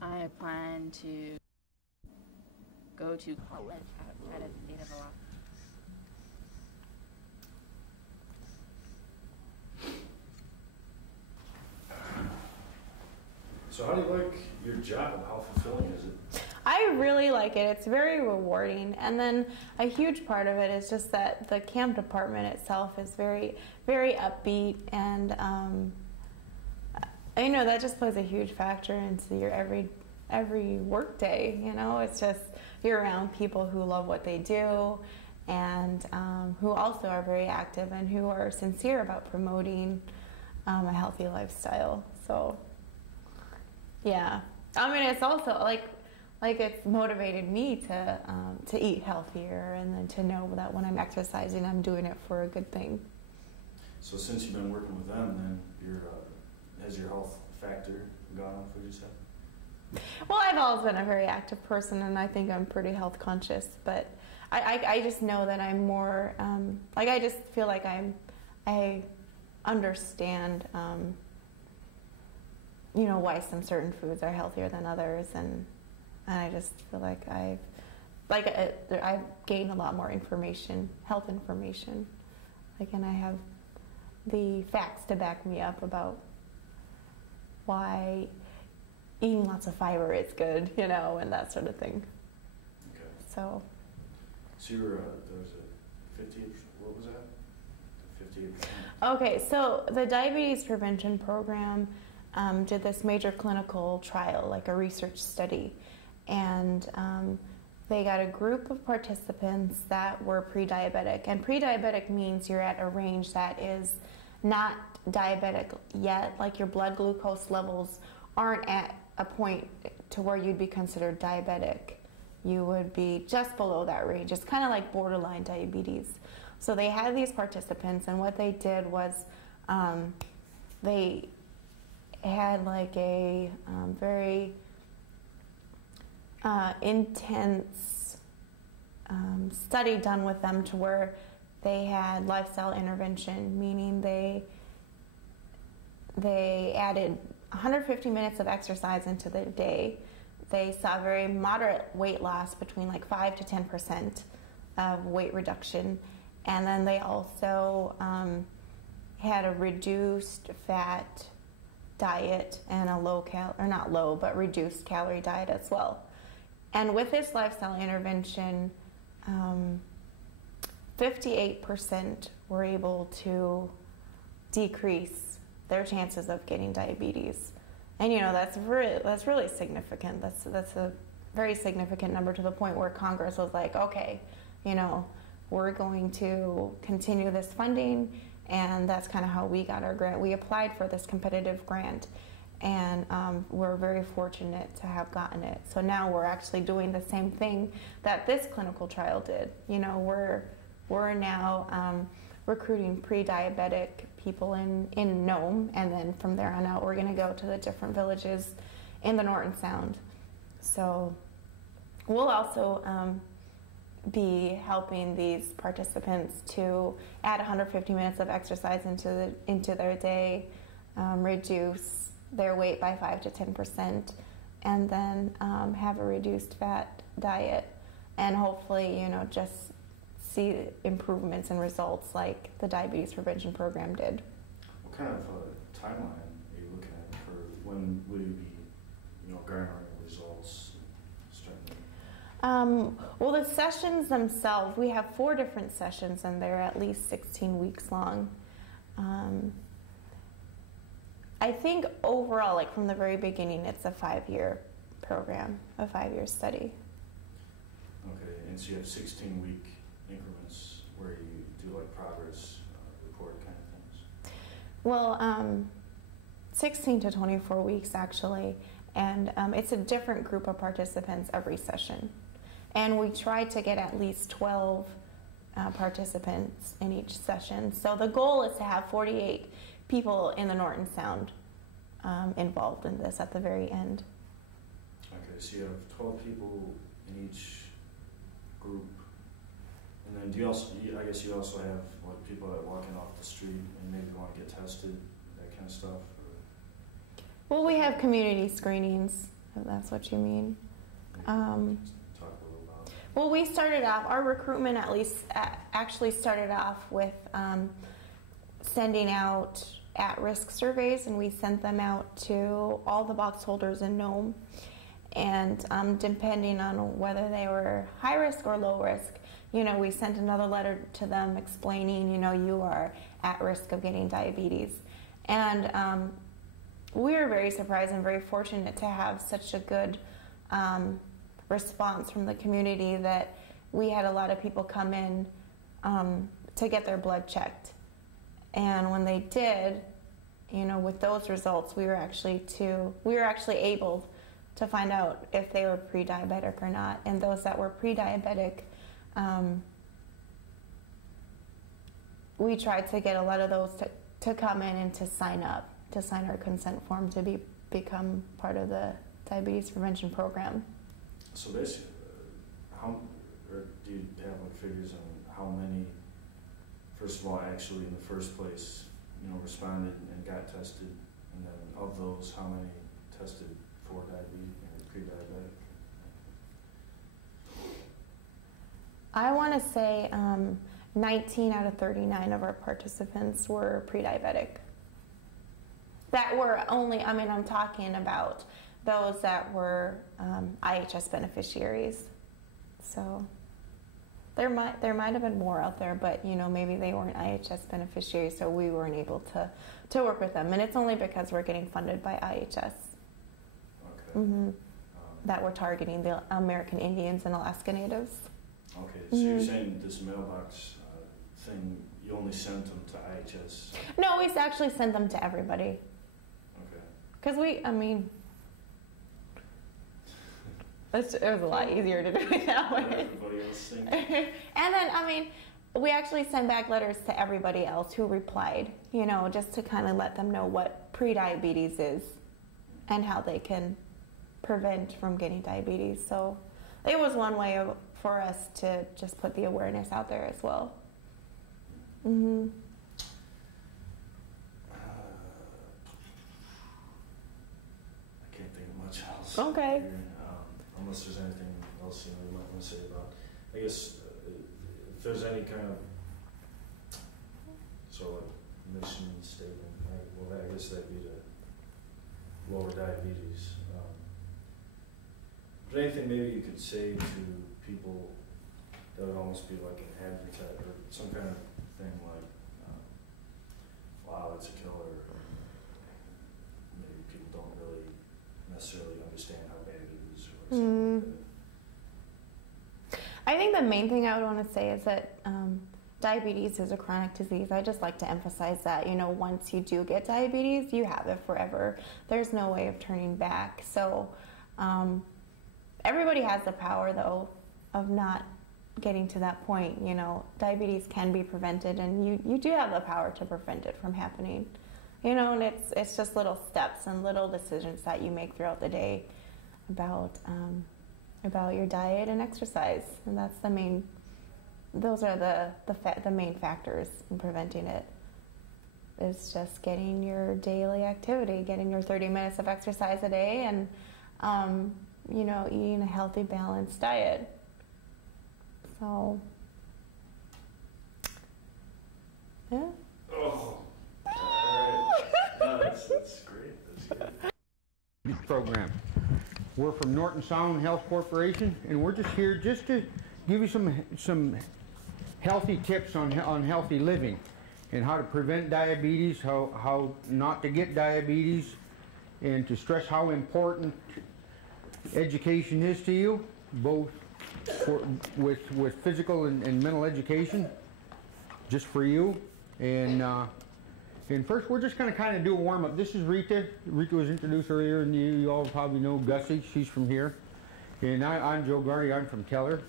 I plan to go to college outside of the state of Alaska. So how do you like your job? How fulfilling is it? I really like it. It's very rewarding. And then a huge part of it is just that the camp department itself is very, very upbeat. And, you know, that just plays a huge factor into your every work day. You know, it's just you're around people who love what they do and who also are very active and who are sincere about promoting a healthy lifestyle. So, yeah. I mean, it's also like it's motivated me to eat healthier and then to know that when I'm exercising, I'm doing it for a good thing. So since you've been working with them, then has your health factor gone up, would you say? Well, I've always been a very active person, and I think I'm pretty health conscious. But I just know that I'm more I just feel like I understand you know, why some certain foods are healthier than others, and I just feel like I've gained a lot more information, health information, and I have the facts to back me up about why eating lots of fiber is good, you know, and that sort of thing. Okay. So you were, there was a 58, what was that? 58%? Okay, so the diabetes prevention program did this major clinical trial, like a research study, and they got a group of participants that were pre-diabetic, and pre-diabetic means you're at a range that is not diabetic yet, like your blood glucose levels aren't at a point to where you'd be considered diabetic. You would be just below that range. It's kind of like borderline diabetes. So they had these participants, and what they did was they had like a very intense study done with them to where they had lifestyle intervention, meaning they added 150 minutes of exercise into their day. They saw very moderate weight loss, between like 5 to 10% of weight reduction, and then they also had a reduced fat diet and a reduced calorie diet as well. And with this lifestyle intervention, 58% were able to decrease their chances of getting diabetes. And you know, that's really significant. That's a very significant number, to the point where Congress was like, okay, you know, we're going to continue this funding. And that's kind of how we got our grant. We applied for this competitive grant, and we're very fortunate to have gotten it. So now we're actually doing the same thing that this clinical trial did. You know, we're now recruiting pre-diabetic people in Nome, and then from there on out, we're going to go to the different villages in the Norton Sound. So we'll also be helping these participants to add 150 minutes of exercise into their day, reduce their weight by 5 to 10%, and then have a reduced fat diet, and hopefully, you know, just see improvements and results like the diabetes prevention program did. What kind of timeline are you looking at for when will you be, you know, garnering results? Well, the sessions themselves, we have 4 different sessions, and they're at least 16 weeks long. I think overall, like from the very beginning, it's a 5-year program, a 5-year study. Okay, and so you have 16-week increments where you do like progress report kind of things? Well, 16 to 24 weeks actually, and it's a different group of participants every session. And we try to get at least 12 participants in each session. So the goal is to have 48 people in the Norton Sound involved in this at the very end. Okay, so you have 12 people in each group. And then do you also, I guess you also have like people that are walking off the street and maybe want to get tested, that kind of stuff? Or? Well, we have community screenings if that's what you mean. Maybe talk a little about it. Well, we started off, our recruitment actually started off with sending out at-risk surveys, and we sent them out to all the box holders in Nome. And depending on whether they were high risk or low risk, you know, we sent another letter to them explaining, you know, you are at risk of getting diabetes. And we were very surprised and very fortunate to have such a good response from the community that we had a lot of people come in to get their blood checked. And when they did, you know, with those results, we were actually able to find out if they were pre-diabetic or not. And those that were pre-diabetic, we tried to get a lot of those to come in and to sign up, to sign our consent form to become part of the diabetes prevention program. So basically, do you have like figures on how many, first of all, actually in the first place, you know, responded and got tested, and then of those, how many tested for diabetes or pre-diabetic? I want to say 19 out of 39 of our participants were pre-diabetic. That were only, I mean, I'm talking about those that were IHS beneficiaries. So there might have been more out there, but you know, maybe they weren't IHS beneficiaries, so we weren't able to work with them. And it's only because we're getting funded by IHS. Okay. Mm-hmm. That we're targeting the American Indians and Alaska Natives. Okay, so you're saying this mailbox thing, you only sent them to IHS? No, we actually sent them to everybody. Okay. Because it was a lot easier to do it that way. Everybody else think? And then, I mean, we actually sent back letters to everybody else who replied, you know, just to kind of let them know what prediabetes is and how they can prevent from getting diabetes. So it was one way for us to just put the awareness out there as well. Mm-hmm. I can't think of much else. Okay. Here, unless there's anything else you might want to say about. I guess if there's any kind of mission statement, well, I guess that'd be to lower diabetes. But anything maybe you could say to people that would almost be like an advocate or some kind of thing like, wow, it's a killer. Maybe people don't really necessarily understand how bad it is or something like that. I think the main thing I would want to say is that diabetes is a chronic disease. I just like to emphasize that, you know, once you do get diabetes, you have it forever. There's no way of turning back. So everybody has the power, though, of not getting to that point. You know, diabetes can be prevented, and you do have the power to prevent it from happening. You know, and it's just little steps and little decisions that you make throughout the day about your diet and exercise, and that's the main. Those are the main factors in preventing it. Is just getting your daily activity, getting your 30 minutes of exercise a day, and you know, eating a healthy, balanced diet. So, yeah. Oh, all right. No, that's great. That's good. Program. We're from Norton Sound Health Corporation, and we're just here just to give you some healthy tips on healthy living and how to prevent diabetes, how not to get diabetes, and to stress how important education is to you, both with physical and mental education, just for you. And first, we're just going to kind of do a warm-up. This is Rita. Rita was introduced earlier, and you all probably know Gussie. She's from here. And I'm Joe Garnie. I'm from Keller.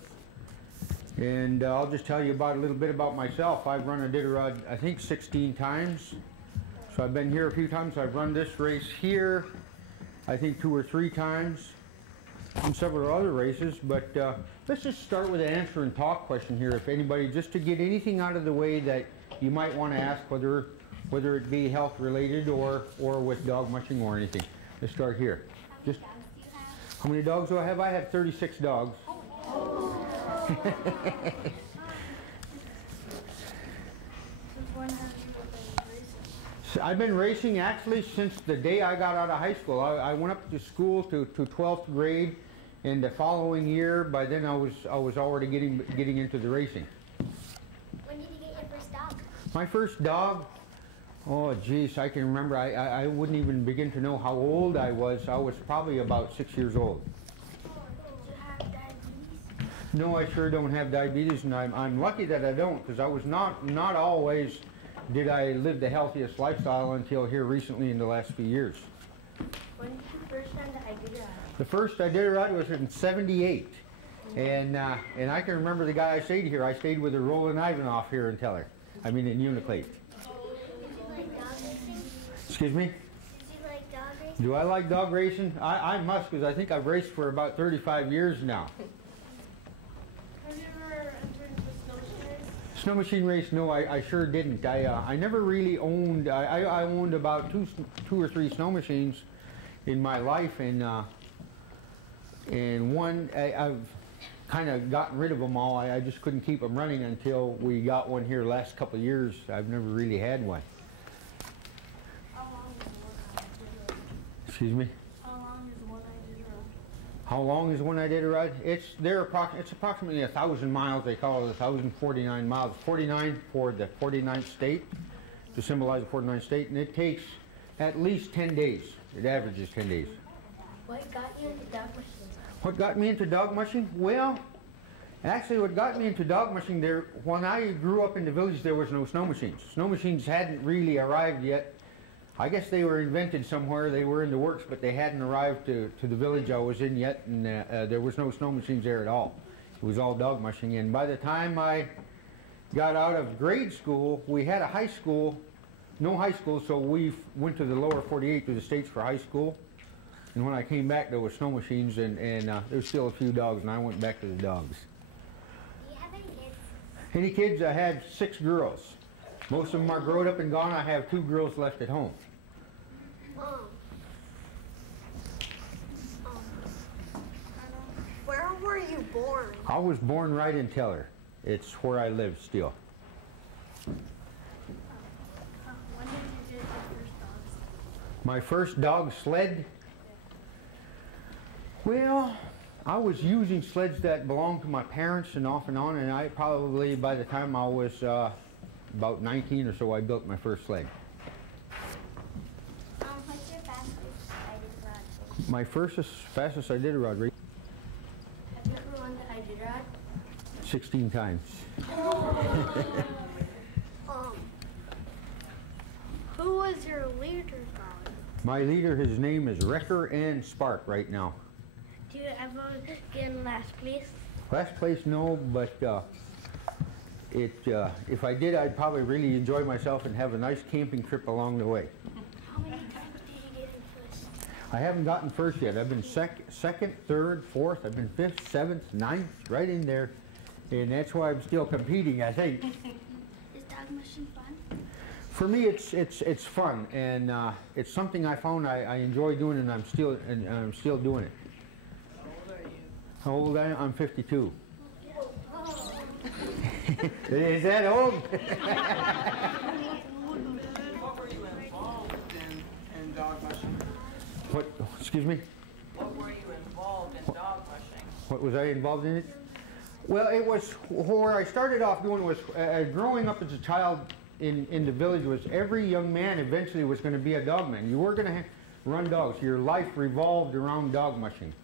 And I'll just tell you a little bit about myself. I've run Iditarod, I think, 16 times. So I've been here a few times. I've run this race here, I think, 2 or 3 times, and several other races. But let's just start with an answer and talk question here. If anybody, just to get anything out of the way that you might want to ask, whether it be health related or with dog mushing or anything. Let's start here. Just How many dogs do I have? I have 36 dogs. I've been racing actually since the day I got out of high school. I went up to school to 12th grade, and the following year, by then I was already getting into the racing. When did you get your first dog? My first dog, oh geez, I can remember. I wouldn't even begin to know how old I was. I was probably about 6 years old. Do you have diabetes? No, I sure don't have diabetes, and I'm lucky that I don't, because I was not always did I live the healthiest lifestyle until here recently in the last few years. When did you first find the idea? The first Iditarod was in '78, and I can remember the guy I stayed here. I stayed with a Gussie Ivanoff here in Unalakleet. Did you like dog racing? Excuse me? Did you like dog racing? Do I like dog racing? I must, because I think I've raced for about 35 years now. Have you ever entered the snow machine race? Snow machine race? No, I sure didn't. I never really owned. I owned about two or three snow machines in my life, and one I've kind of gotten rid of them all. I just couldn't keep them running until we got one here last couple of years. I've never really had one. How long is one Iditarod? Excuse me? How long is one Iditarod? How long is one Iditarod? It's approximately 1,000 miles. They call it 1,049 miles. 49 for the 49th state, to symbolize the 49th state, and it takes at least 10 days. It averages 10 days. What got you into dog machines? What got me into dog mushing? Well, actually what got me into dog mushing, when I grew up in the village, there was no snow machines. Snow machines hadn't really arrived yet. I guess they were invented somewhere. They were in the works, but they hadn't arrived to the village I was in yet, and there was no snow machines there at all. It was all dog mushing. And by the time I got out of grade school, we had a high school, no high school, so we went to the lower 48 to the States for high school. And when I came back, there were snow machines, and there was still a few dogs, and I went back to the dogs. Do you have any kids? Any kids? I have 6 girls. Most of them are grown up and gone. I have 2 girls left at home. Where were you born? I was born right in Teller. It's where I live still. When did you get your first dogs? My first dog sled? Well, I was using sleds that belonged to my parents and off and on, and I probably, by the time I was about 19 or so, I built my first sled. What's your fastest Iditarod? My fastest Iditarod race, Have you ever won the Iditarod? 16 times. Who was your leader dog? My leader, his name is Wrecker and Spark right now. Do you ever get in last place? Last place, no, but if I did, I'd probably really enjoy myself and have a nice camping trip along the way. How many times did you get in first? I haven't gotten first yet. I've been second, third, fourth. I've been 5th, 7th, 9th, right in there. And that's why I'm still competing, I think. Is dog mushing fun? For me, it's fun, and it's something I found I enjoy doing, and I'm still doing it. How old are you? I'm 52. Is that old? What were you involved in dog mushing? What? Excuse me? What were you involved in dog mushing? What was I involved in it? Well, it was where I started off doing was growing up as a child in the village. Was every young man eventually was going to be a dogman. You were going to run dogs. Your life revolved around dog mushing.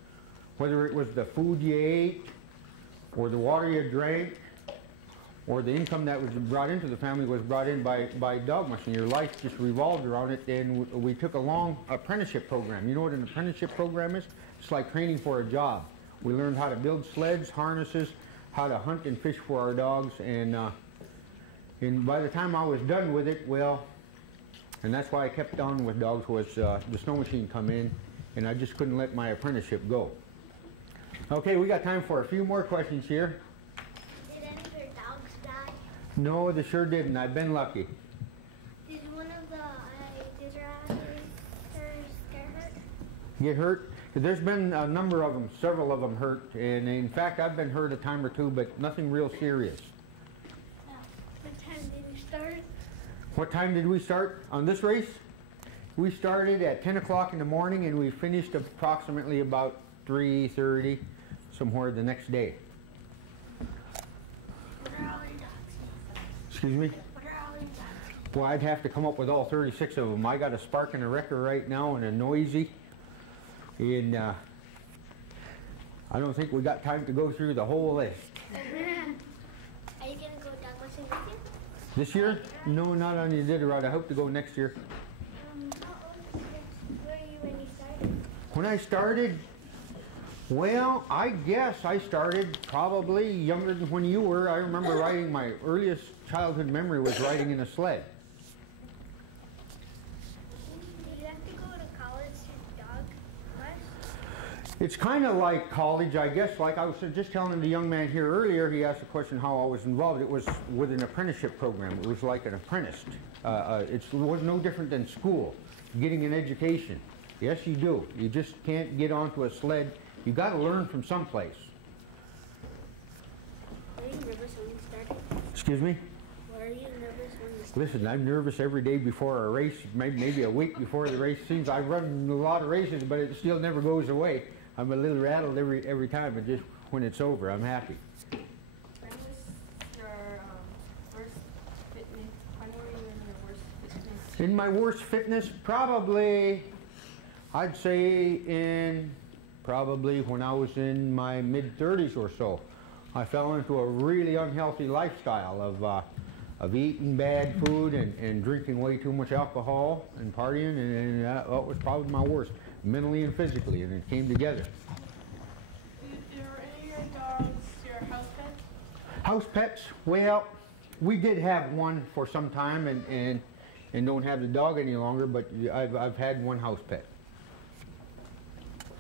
Whether it was the food you ate, or the water you drank, or the income that was brought into the family was brought in by dog mushing. Your life just revolved around it, and we took a long apprenticeship program. You know what an apprenticeship program is? It's like training for a job. We learned how to build sleds, harnesses, how to hunt and fish for our dogs, and by the time I was done with it, well, and that's why I kept on with dogs, was the snow machine come in, and I just couldn't let my apprenticeship go. Okay, we got time for a few more questions here. Did any of your dogs die? No, they sure didn't. I've been lucky. Did one of the Iditarod racers get hurt? Get hurt? There's been a number of them, several of them hurt, and in fact I've been hurt a time or two, but nothing real serious. What time did you start? What time did we start on this race? We started at 10 o'clock in the morning and we finished approximately about 3:30 somewhere the next day. What are all your dogs? Excuse me? What are all your dogs? Well, I'd have to come up with all 36 of them. I got a Spark and a Wrecker right now and a Noisy. And I don't think we got time to go through the whole list. Are you going to go dog watching with you? This year? No, not on the Iditarod. I hope to go next year. How old were you when you started? When I started, well, I guess I started probably younger than when you were. I remember riding, my earliest childhood memory was riding in a sled. Do you have to go to college to dog watch? It's kind of like college, I guess. Like I was just telling the young man here earlier, he asked a question how I was involved. It was with an apprenticeship program. It was like an apprentice. It was no different than school, getting an education. Yes, you do. You just can't get onto a sled. You got to learn from someplace. Were you nervous when you started? Excuse me? Were you nervous when you started? Listen, I'm nervous every day before a race, maybe a week before the race. Seems I've run a lot of races, but it still never goes away. I'm a little rattled every time, but just when it's over, I'm happy. When was your worst fitness? When were you in your worst fitness? In my worst fitness, probably, I'd say probably when I was in my mid-30s or so. I fell into a really unhealthy lifestyle of eating bad food and drinking way too much alcohol and partying, and that was probably my worst, mentally and physically, and it came together. Are any of your dogs your house pets? House pets, well, we did have one for some time and don't have the dog any longer, but I've had one house pet.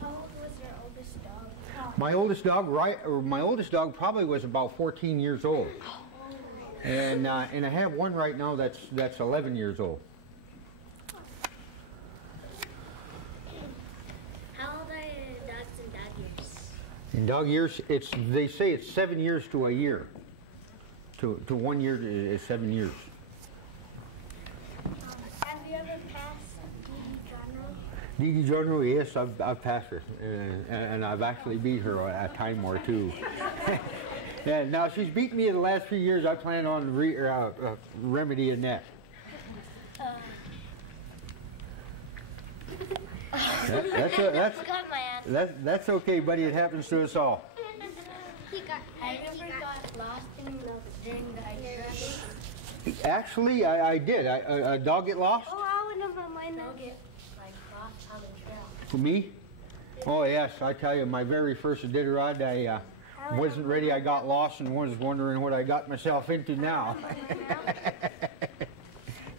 How old was your oldest dog? My oldest dog probably was about 14 years old, and I have one right now that's 11 years old. How old are your dogs in dog years? In dog years, they say it's 7 years to a year. To 1 year is 7 years. Have you ever passed Dee Dee General, yes, I've passed her, and I've actually beat her a time or two. And now she's beaten me in the last few years. I plan on remedying that. That's okay, buddy. It happens to us all. Have you ever got lost during the hiking? Actually, I did. A dog get lost? Oh, I would never mind that. Get lost on the trail. For me? Oh yes, I tell you, my very first Iditarod, I wasn't ready. I got lost and was wondering what I got myself into now.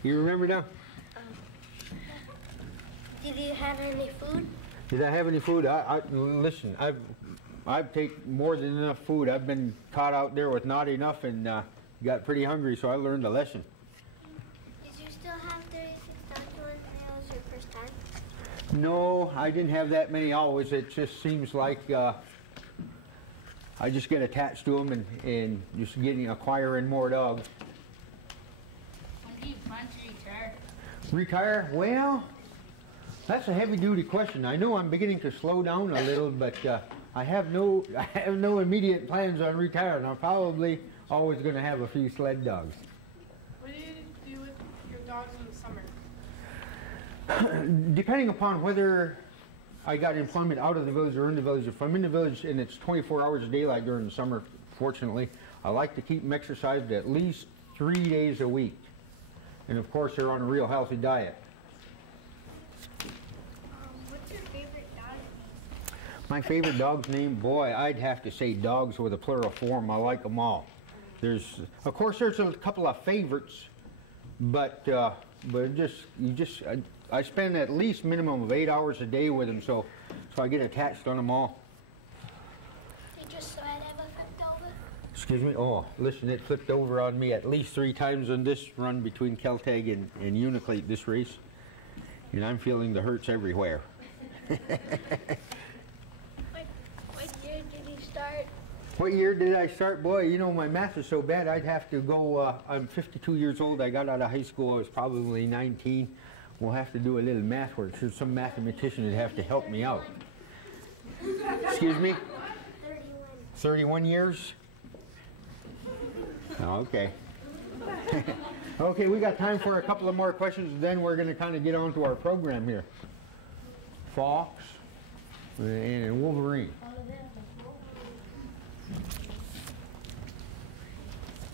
You remember now? Did you have any food? Did I have any food? Listen, I've taken more than enough food. I've been caught out there with not enough and got pretty hungry, so I learned a lesson. Did you still have 36 dogs when it was your first time? No, I didn't have that many always. It just seems like I just get attached to them and just acquiring more dogs. When do you plan to retire? Retire? Well, that's a heavy-duty question. I know I'm beginning to slow down a little, but I have no immediate plans on retiring. I'm probably always going to have a few sled dogs. What do you do with your dogs in the summer? Depending upon whether I got employment out of the village or in the village. If I'm in the village and it's 24 hours of daylight during the summer, fortunately, I like to keep them exercised at least 3 days a week. And of course, they're on a real healthy diet. What's your favorite dog? My favorite dog's name, boy, I'd have to say dogs with a plural form. I like them all. Of course, there's a couple of favorites, but I spend at least minimum of 8 hours a day with them, so I get attached on them all. Did your sled ever flip over? Excuse me? Oh, listen, it flipped over on me at least 3 times on this run between Keltag and Unalakleet this race, and I'm feeling the hurts everywhere. start? What year did I start? Boy, you know, my math is so bad, I'd have to go, I'm 52 years old. I got out of high school, I was probably 19. We'll have to do a little math work. So some mathematician would have to help me out. Excuse me? 31 years? Oh, okay. Okay, we got time for a couple of more questions, then we're going to kind of get on to our program here. Fox and Wolverine.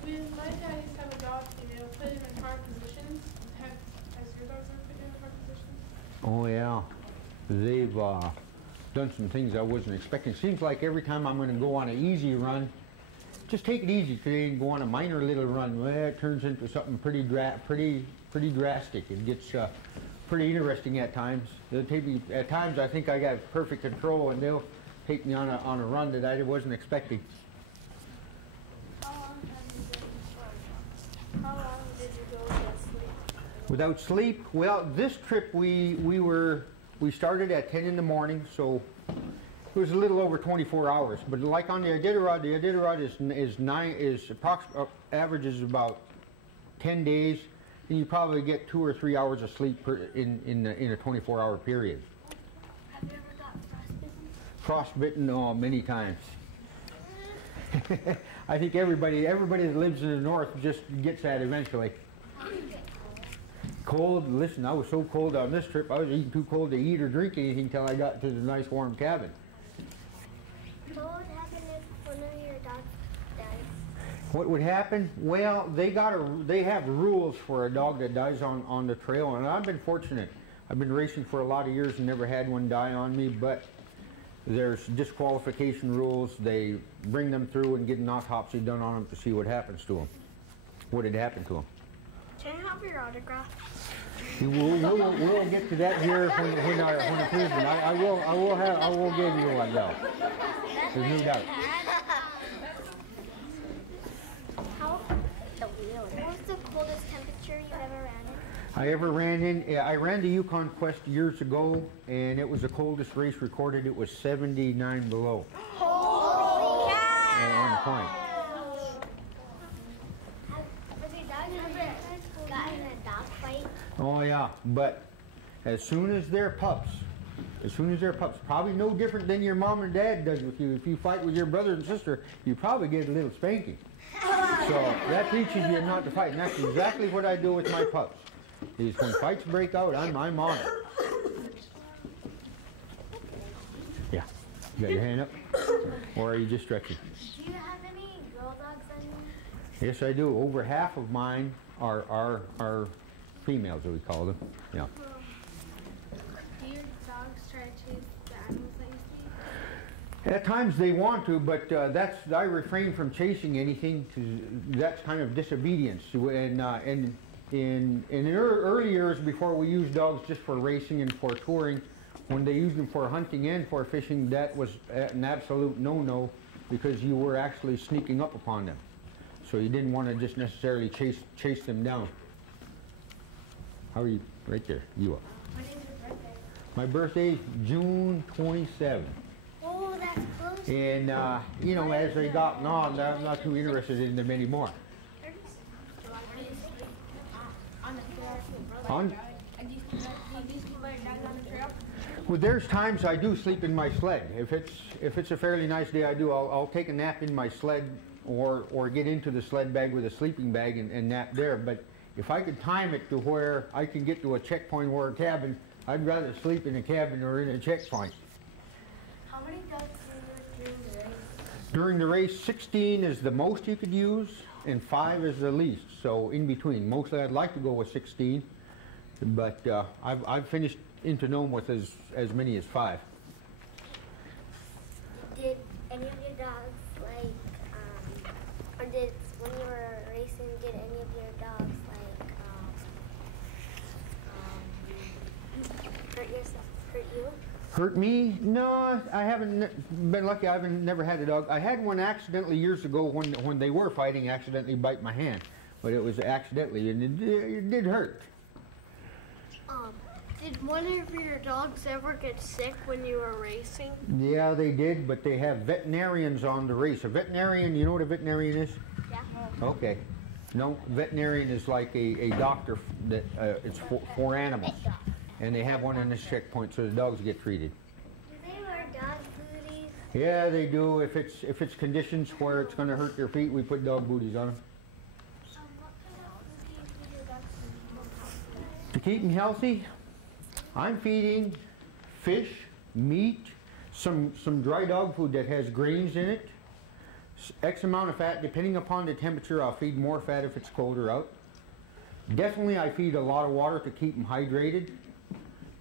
My dad used to have a dog, and they'll put him in hard positions. Has your dogs ever put you in hard positions? Oh yeah, they've done some things I wasn't expecting. Seems like every time I'm going to go on an easy run, just take it easy today and go on a minor little run. Well, it turns into something pretty drastic. It gets pretty interesting at times. They'll take me, at times I think I got perfect control, and they'll take me on a run that I wasn't expecting. How long did you go without sleep? Without sleep? Well, this trip we started at 10 in the morning, so it was a little over 24 hours. But like on the Iditarod averages about 10 days, and you probably get 2 or 3 hours of sleep in a 24-hour period. Have you ever got frostbitten? Frostbitten, oh, many times. I think everybody that lives in the north just gets that eventually. Cold, listen, I was so cold on this trip, I was even too cold to eat or drink anything until I got to the nice warm cabin. What would happen if one of your dogs dies? What would happen? Well, they have rules for a dog that dies on the trail, and I've been fortunate. I've been racing for a lot of years and never had one die on me, but there's disqualification rules. They bring them through and get an autopsy done on them to see what happens to them. What had happened to them. Can I have your autograph? We'll get to that here when it proves it. I will give you one though. There's no doubt. What was the coldest temperature you ever ran in? I ever ran in. I ran the Yukon Quest years ago, and it was the coldest race recorded. It was 79 below. Holy cow! At one point. Have your dogs ever gotten in a dog fight? Oh yeah, but as soon as they're pups, probably no different than your mom and dad does with you. If you fight with your brother and sister, you probably get a little spanking. So that teaches you not to fight, and that's exactly what I do with my pups. Is when fights break out, I'm on it. Yeah, you got your hand up, or are you just stretching? Do you have any girl dogs on you? Yes, I do. Over half of mine are females, as we call them. Yeah. Do your dogs try to chase the animals that you see? At times they want to, but I refrain from chasing anything. That's kind of disobedience. And in the early years, before we used dogs just for racing and for touring, when they used them for hunting and for fishing, that was an absolute no-no, because you were actually sneaking up upon them. So you didn't want to just necessarily chase them down. How are you? Right there. You up. When is your birthday? My birthday, June 27th. Oh, that's close. And, you know, as they got on, I'm not too interested in them anymore. On? Well, there's times I do sleep in my sled. If it's a fairly nice day, I'll take a nap in my sled, or get into the sled bag with a sleeping bag and nap there. But if I could time it to where I can get to a checkpoint or a cabin, I'd rather sleep in a cabin or in a checkpoint. How many dogs do you use during the race? During the race, 16 is the most you could use, and 5 is the least. So in between. Mostly I'd like to go with 16, but I've finished into Nome with as many as 5. Did any of your dogs or did when you were racing, did any of your dogs hurt you? Hurt me? No, I haven't been lucky. I've never had a dog. I had one accidentally years ago when they were fighting, accidentally bite my hand, but it was accidentally, and it did hurt. Do Did one of your dogs ever get sick when you were racing? Yeah, they did, but they have veterinarians on the race. A veterinarian, you know what a veterinarian is? Yeah. Okay. No, veterinarian is like a doctor that it's for animals. And they have one in this checkpoint so the dogs get treated. Do they wear dog booties? Yeah, they do. If it's conditions where it's going to hurt their feet, we put dog booties on them. What kind of food do you feed your dogs To keep them healthy, I'm feeding fish, meat, some dry dog food that has grains in it, X amount of fat. Depending upon the temperature, I'll feed more fat if it's colder out. Definitely I feed a lot of water to keep them hydrated.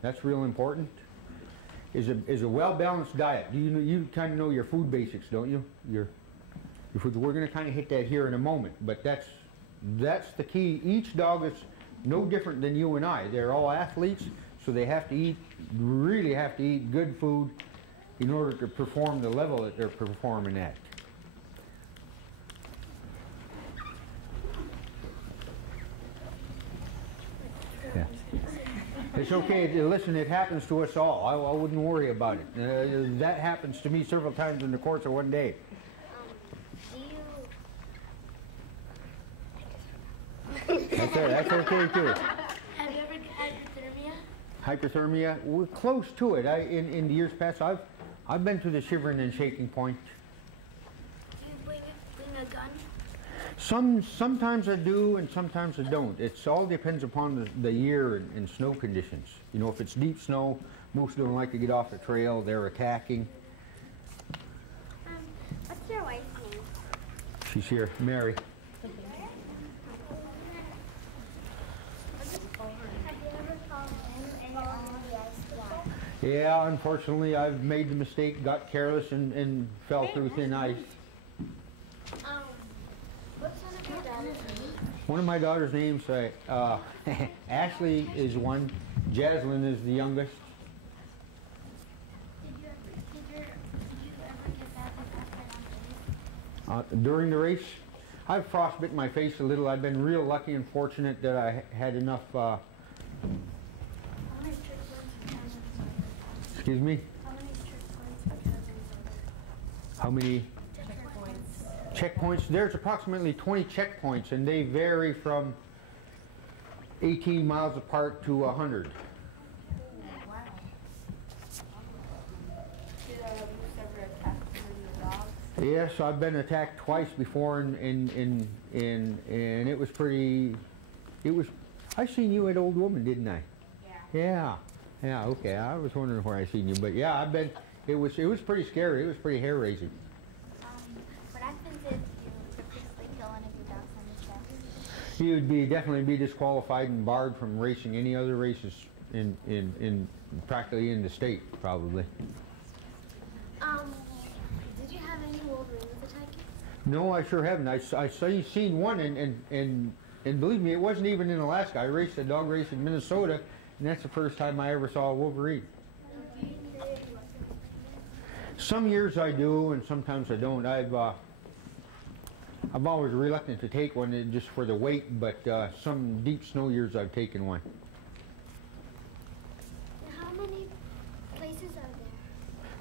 That's real important. Is a well-balanced diet. You kind of know your food basics, don't you? Your food. We're going to kind of hit that here in a moment, but that's the key. Each dog is no different than you and I. They're all athletes, so they have to really have to eat good food in order to perform the level that they're performing at. Yeah. It's okay. Listen, it happens to us all. I wouldn't worry about it. That happens to me several times in the course of one day. That's okay too. Have you ever had hypothermia? Hypothermia? We're close to it. In the years past, I've been to the shivering and shaking point. Do you bring a gun? Sometimes I do and sometimes I don't. It all depends upon the year and snow conditions. You know, if it's deep snow, most don't like to get off the trail. They're attacking. What's your wife's name? She's here, Mary. Have you ever fallen in the ice? Yeah, unfortunately, I've made the mistake, got careless, and fell through thin ice. What's one of your daughter's names? One of my daughter's names, Ashley is one, Jaslyn is the youngest. Did you ever get badly frostbite on the face? During the race, I've frostbitten my face a little. I've been real lucky and fortunate that I had enough, How many trick points have you excuse me, How many trick points have you how many checkpoints? There's approximately 20 checkpoints, and they vary from 18 miles apart to 100. Did you ever attack your dogs? Yes, I've been attacked twice before, and it was pretty. I seen you at Old Woman, didn't I? Yeah. Yeah. Okay. I was wondering where I seen you, but yeah, I've been. It was pretty scary. It was pretty hair raising. What happens if you purposely kill one of your dogs on the track? He would definitely be disqualified and barred from racing any other races in practically in the state, probably. Did you have any Wolverines attack you? No, I sure haven't. I seen one, and believe me, it wasn't even in Alaska. I raced a dog race in Minnesota, and that's the first time I ever saw a Wolverine. Some years I do, and sometimes I don't. I've always reluctant to take one just for the weight, but some deep snow years I've taken one. How many places are there?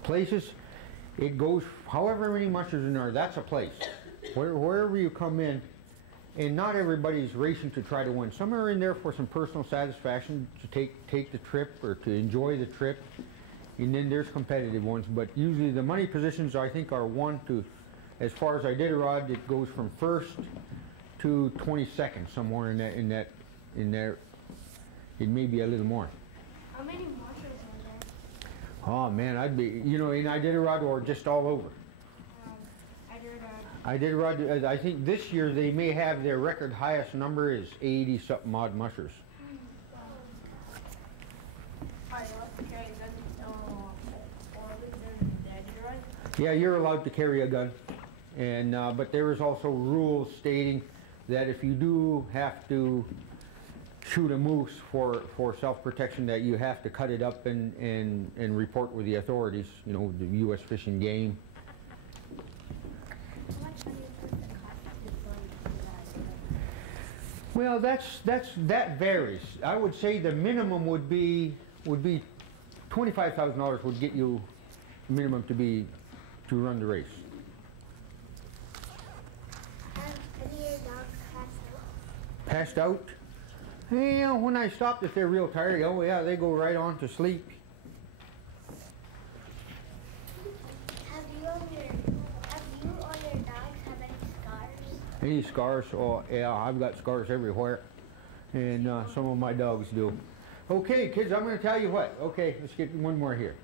Places, it goes however many mushers in there. That's a place. Wherever you come in, and not everybody's racing to try to win. Some are in there for some personal satisfaction to take the trip or to enjoy the trip. And then there's competitive ones, but usually the money positions I think are 1 to, as far as Iditarod, it goes from 1st to 22nd, somewhere in there. It may be a little more. How many mushers are there? Oh man, I'd be, in Iditarod or just all over. Iditarod, I think this year they may have their record highest number is 80 something odd mushers. Yeah, you're allowed to carry a gun, and but there is also rules stating that if you do have to shoot a moose for self-protection, that you have to cut it up and report with the authorities, the U.S. Fish and Game. How much money is the cost Well, that varies. I would say the minimum would be would be $25,000 would get you minimum to run the race. Have any of your dogs passed out? Passed out? Hey, you know, when I stopped, if they're real tired, oh yeah, they go right on to sleep. Have you or your dogs have any scars? Any scars? Oh yeah, I've got scars everywhere, and some of my dogs do. Okay, kids, I'm going to tell you what. Okay, let's get one more here.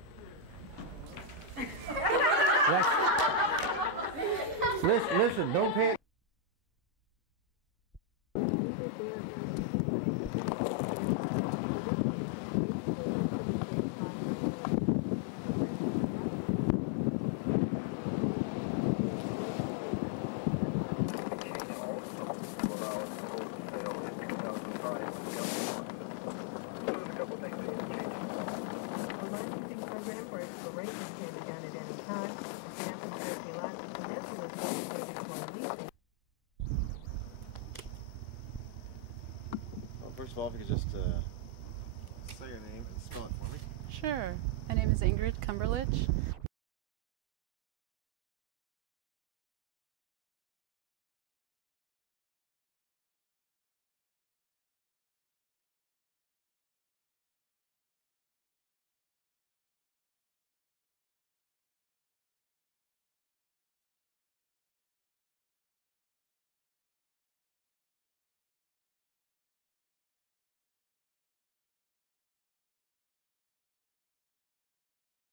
Listen, don't pay. First of all, if you could just say your name and spell it for me. Sure. My name is Ingrid Cumberlich.